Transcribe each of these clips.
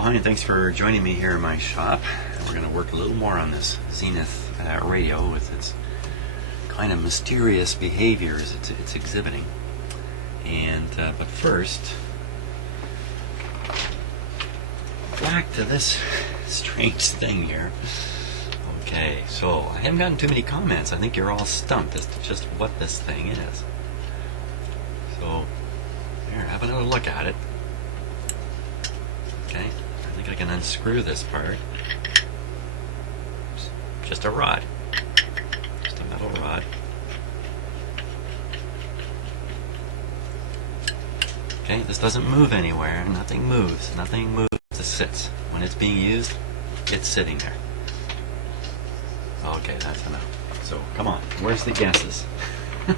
Well, hi, and thanks for joining me here in my shop. We're going to work a little more on this Zenith radio with its kind of mysterious behaviors it's exhibiting. And but first, back to this strange thing here. Okay, so I haven't gotten too many comments. I think you're all stumped as to just what this thing is. So, here, have another look at it. Okay, I think I can unscrew this part. It's just a rod. Just a metal rod. Okay, this doesn't move anywhere. Nothing moves. Nothing moves. It sits. When it's being used, it's sitting there. Okay, that's enough. So, come on. Where's the guesses? To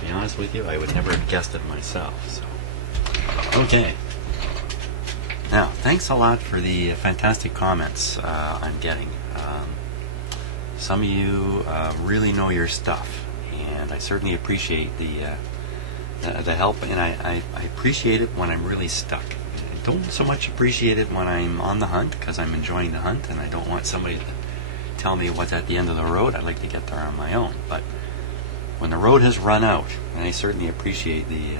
be honest with you, I would never have guessed it myself. So, okay. Now, thanks a lot for the fantastic comments I'm getting. Some of you really know your stuff, and I certainly appreciate the help, and I appreciate it when I'm really stuck. I don't so much appreciate it when I'm on the hunt, because I'm enjoying the hunt, and I don't want somebody to tell me what's at the end of the road. I'd like to get there on my own. But when the road has run out, and I certainly appreciate the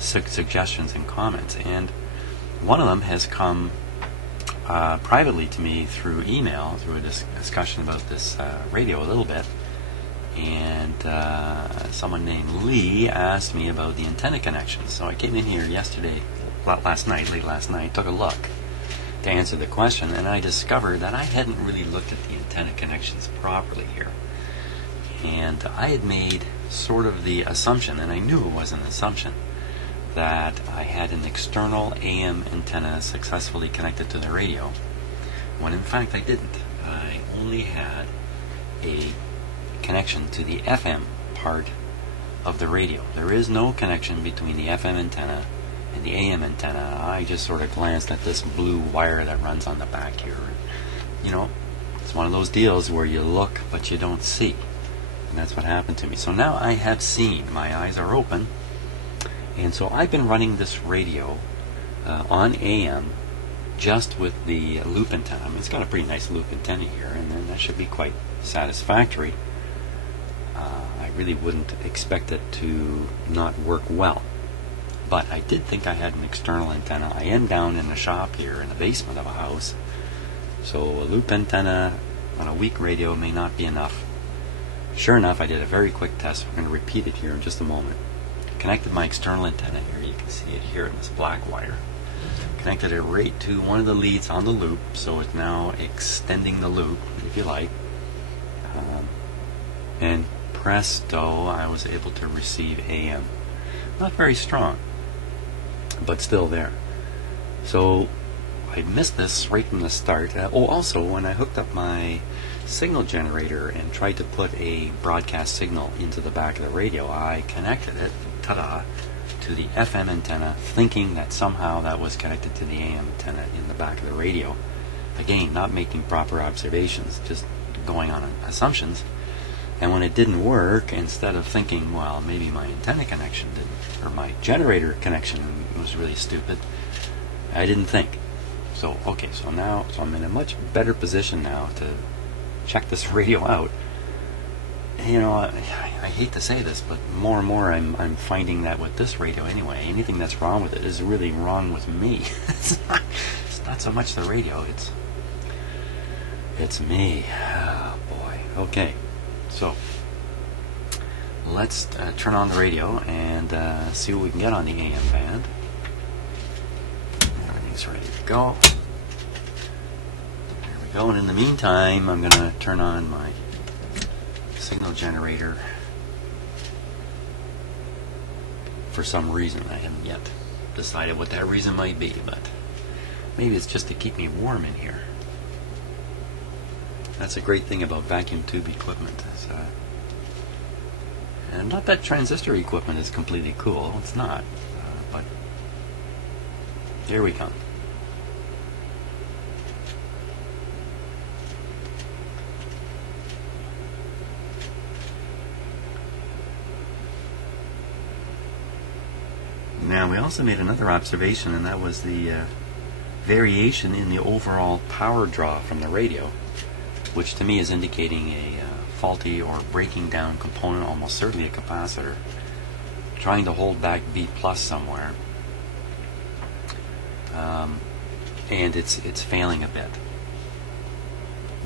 suggestions and comments, and one of them has come privately to me through email, through a discussion about this radio a little bit. And someone named Lee asked me about the antenna connections. So I came in here late last night, took a look to answer the question, and I discovered that I hadn't really looked at the antenna connections properly here. And I had made sort of the assumption, and I knew it was an assumption, that I had an external AM antenna successfully connected to the radio, when in fact I didn't. I only had a connection to the FM part of the radio. There is no connection between the FM antenna and the AM antenna. I just sort of glanced at this blue wire that runs on the back here. You know, it's one of those deals where you look but you don't see. And that's what happened to me. So now I have seen. My eyes are open. And so I've been running this radio on AM just with the loop antenna. I mean, it's got a pretty nice loop antenna here, and then that should be quite satisfactory. I really wouldn't expect it to not work well. But I did think I had an external antenna. I am down in the shop here in the basement of a house, so a loop antenna on a weak radio may not be enough. Sure enough, I did a very quick test. We're going to repeat it here in just a moment. Connected my external antenna here. You can see it here in this black wire. Connected it right to one of the leads on the loop, so it's now extending the loop, if you like. And presto, I was able to receive AM. Not very strong, but still there. So I missed this right from the start. Also, when I hooked up my signal generator and tried to put a broadcast signal into the back of the radio, I connected it, ta-da, to the FM antenna, thinking that somehow that was connected to the AM antenna in the back of the radio. Again, not making proper observations, just going on assumptions. And when it didn't work, instead of thinking, well, maybe my antenna connection didn't, or my generator connection was really stupid, I didn't think. So, okay, so I'm in a much better position now to check this radio out. You know, I hate to say this, but more and more I'm finding that with this radio anyway, anything that's wrong with it is really wrong with me. It's not so much the radio, it's me. Oh boy. Okay, so let's turn on the radio and see what we can get on the AM band. Everything's ready to go. There we go, and in the meantime, I'm going to turn on my signal generator for some reason. I haven't yet decided what that reason might be, but maybe it's just to keep me warm in here. That's a great thing about vacuum tube equipment. And not that transistor equipment is completely cool, it's not, but here we come. Now, we also made another observation, and that was the variation in the overall power draw from the radio, which to me is indicating a faulty or breaking down component, almost certainly a capacitor, trying to hold back V plus somewhere, and it's failing a bit.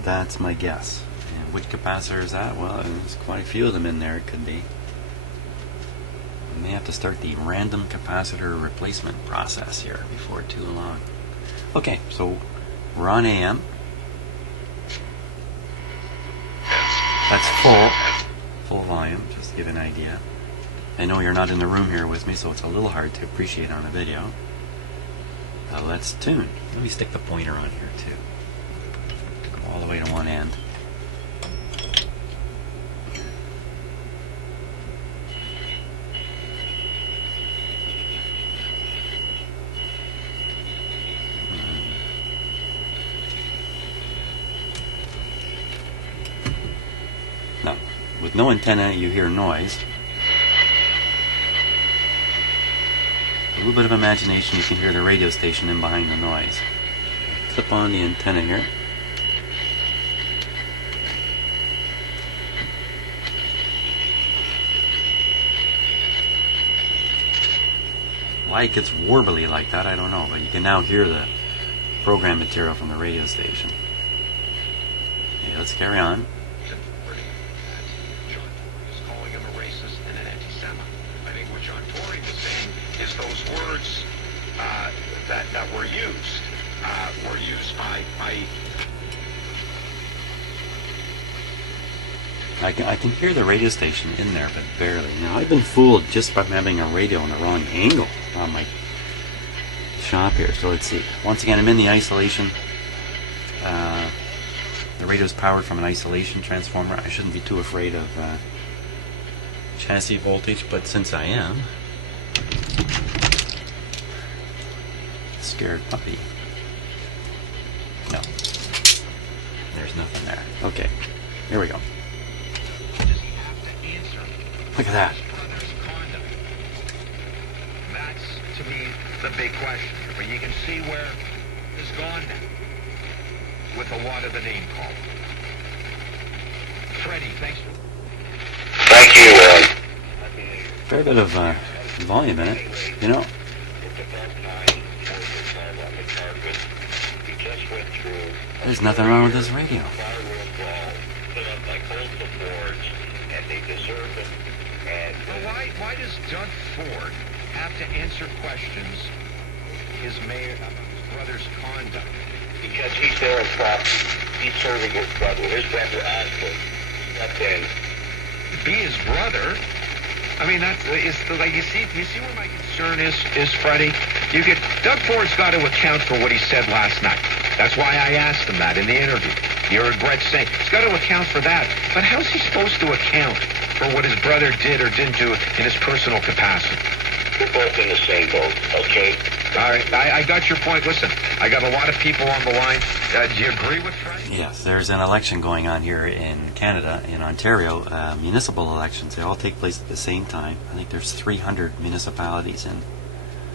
That's my guess. And which capacitor is that? Well, there's quite a few of them in there. It could be. We may have to start the random capacitor replacement process here before too long. Okay, so we're on AM. That's full volume, just to give an idea. I know you're not in the room here with me, so it's a little hard to appreciate on a video. Let's tune. Let me stick the pointer on here too. Go all the way to one end. Now, with no antenna, you hear noise. A little bit of imagination, you can hear the radio station in behind the noise. Clip on the antenna here. Why it gets warbly like that, I don't know, but you can now hear the program material from the radio station. Okay, let's carry on. Those words that were used by I can hear the radio station in there, but barely. Now, I've been fooled just by having a radio in the wrong angle on my shop here. So let's see. Once again, I'm in the isolation. The radio's powered from an isolation transformer. I shouldn't be too afraid of chassis voltage, but since I am, scared puppy. No. There's nothing there. Okay. Here we go. Look at that. That's, to me, the big question. But you can see where it's gone now with a lot of the name call. Freddie, thanks. Thank you. Fair bit of volume in it, you know. There's nothing wrong with this radio. Why does Doug Ford have to answer questions his brother's conduct? Because he's there in property. He's serving his brother. His brother Ashley stepped in. Be his brother? I mean, that's like you see where my concern is, Freddie. Doug Ford's got to account for what he said last night. That's why I asked him that in the interview. You regret saying he's got to account for that. But how's he supposed to account for what his brother did or didn't do in his personal capacity? We're both in the same boat, okay? All right, I got your point. Listen, I got a lot of people on the line. Do you agree with Freddie? Yes, there's an election going on here in Canada, in Ontario. Municipal elections, they all take place at the same time. I think there's 300 municipalities in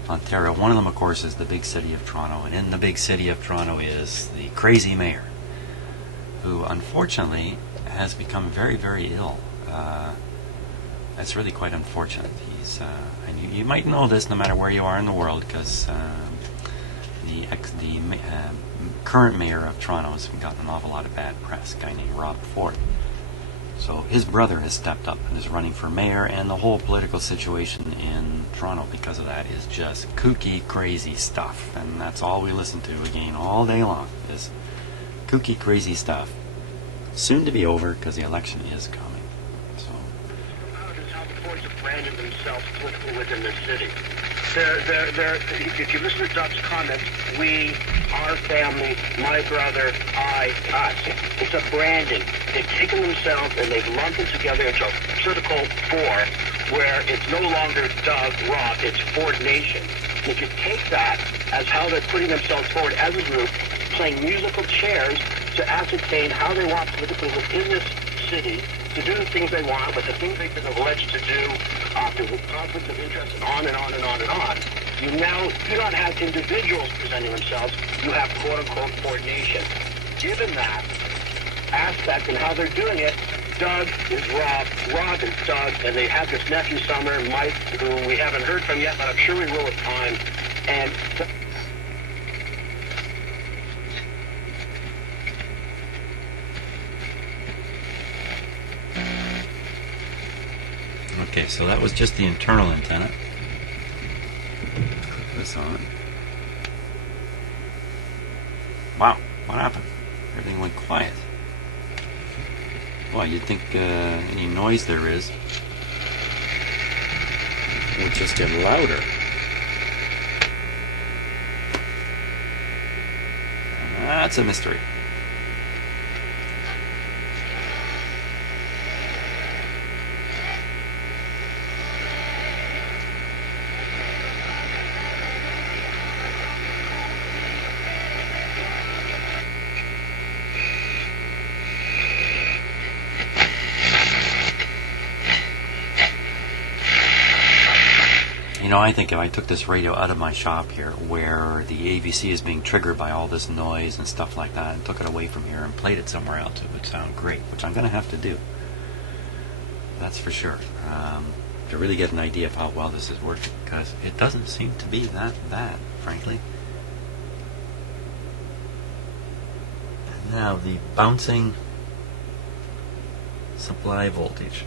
Ontario. One of them, of course, is the big city of Toronto. And in the big city of Toronto is the crazy mayor, who unfortunately has become very, very ill. That's really quite unfortunate. He's, and you might know this no matter where you are in the world, because the current mayor of Toronto has gotten an awful lot of bad press, a guy named Rob Ford. So his brother has stepped up and is running for mayor, and the whole political situation in Toronto because of that is just kooky, crazy stuff. And that's all we listen to again all day long, is kooky, crazy stuff. Soon to be over because the election is coming. So. How the boys have branded themselves politically within their city. If you listen to Doug's comments, we, our family, my brother, I, us. It's a branding. They've taken themselves and they've lumped them together into a political four where it's no longer Doug, Rob, it's Ford Nation. And if you take that as how they're putting themselves forward as a group, playing musical chairs to ascertain how they want politically within this city to do the things they want with the things they've been alleged to do conflict of interest, and on and on and on and on. You now do not have individuals presenting themselves. You have quote-unquote coordination. Given that aspect and how they're doing it, Doug is Rob, Rob is Doug, and they have this nephew Summer, Mike, who we haven't heard from yet, but I'm sure we will with time. And okay, so that was just the internal antenna. Put this on. Wow, what happened? Everything went quiet. Well, you'd think any noise there is would just get louder. That's a mystery. You know, I think if I took this radio out of my shop here, where the AVC is being triggered by all this noise and stuff like that, and took it away from here and played it somewhere else, it would sound great, which I'm going to have to do. That's for sure. To really get an idea of how well this is working, because it doesn't seem to be that bad, frankly. And now the bouncing supply voltage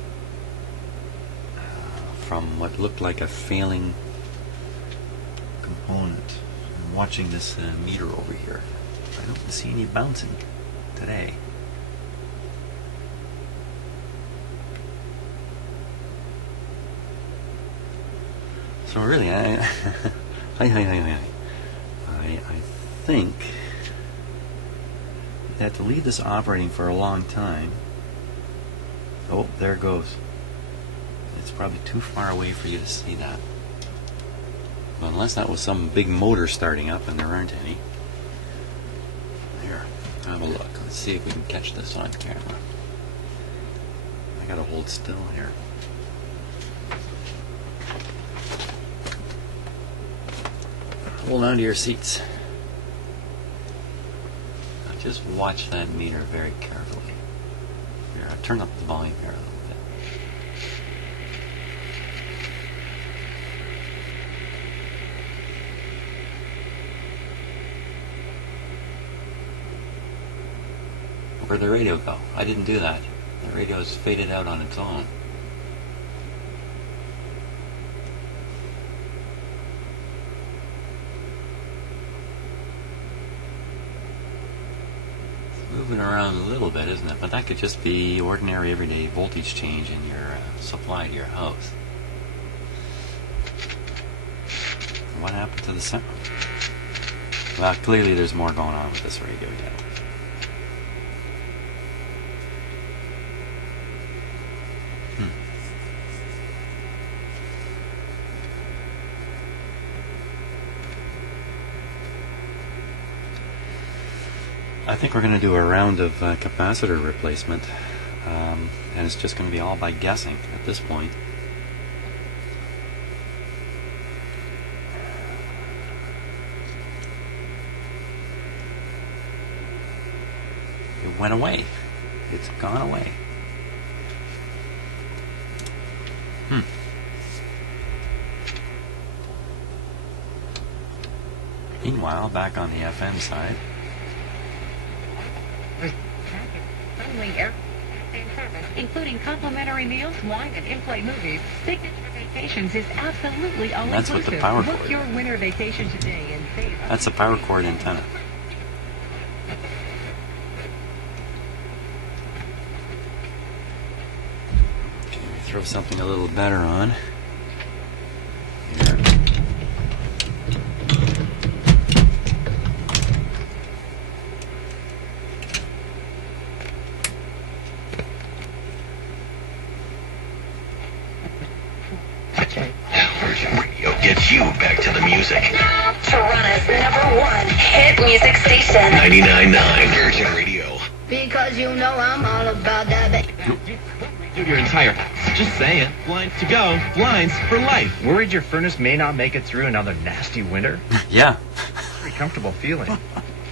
from what looked like a failing component. I'm watching this meter over here. I don't see any bouncing today. So really, I think you have to leave this operating for a long time. Oh, there it goes. It's probably too far away for you to see that. Well, unless that was some big motor starting up, and there aren't any. Here, have a look. Let's see if we can catch this on camera. I gotta hold still here. Hold on to your seats. Now just watch that meter very carefully. Here, I'll turn up the volume here a little bit. Where'd the radio go? I didn't do that. The radio's faded out on its own. Moving around a little bit, isn't it? But that could just be ordinary everyday voltage change in your supply to your house. What happened to the sound? Well, clearly there's more going on with this radio yet. I think we're going to do a round of capacitor replacement, and it's just going to be all by guessing at this point. It went away. It's gone away. Meanwhile, back on the FM side, including complimentary meals, wine, and in-play movies. Signature Vacations is absolutely all-inclusive. That's what the power cord. Book your winter vacation today and save. That's a power cord antenna. Okay, throw something a little better on. Here. Gets you back to the music. Toronto's #1 hit music station. 99.9 Virgin Radio. Because you know I'm all about that. Do your entire house. Just saying. Blinds to go, blinds for life. Worried your furnace may not make it through another nasty winter? Yeah. Very comfortable feeling.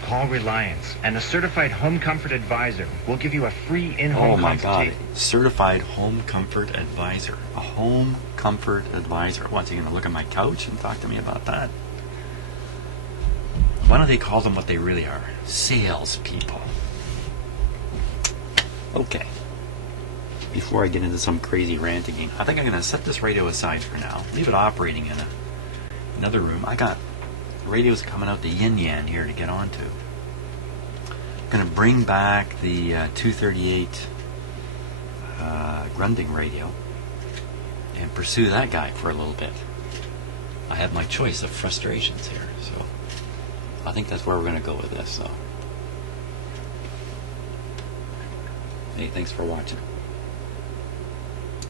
Call Reliance, and a certified home comfort advisor will give you a free in-home Oh my God. consultation. Certified home comfort advisor. A home comfort advisor. What's he going to look at my couch and talk to me about that? Why don't they call them what they really are? Salespeople. Okay. Before I get into some crazy rant again, I think I'm going to set this radio aside for now. Leave it operating in another room. I got radios coming out the yin yang here to get onto. I'm going to bring back the 238 Grunding radio and pursue that guy for a little bit. I have my choice of frustrations here, so I think that's where we're going to go with this. So, hey, thanks for watching.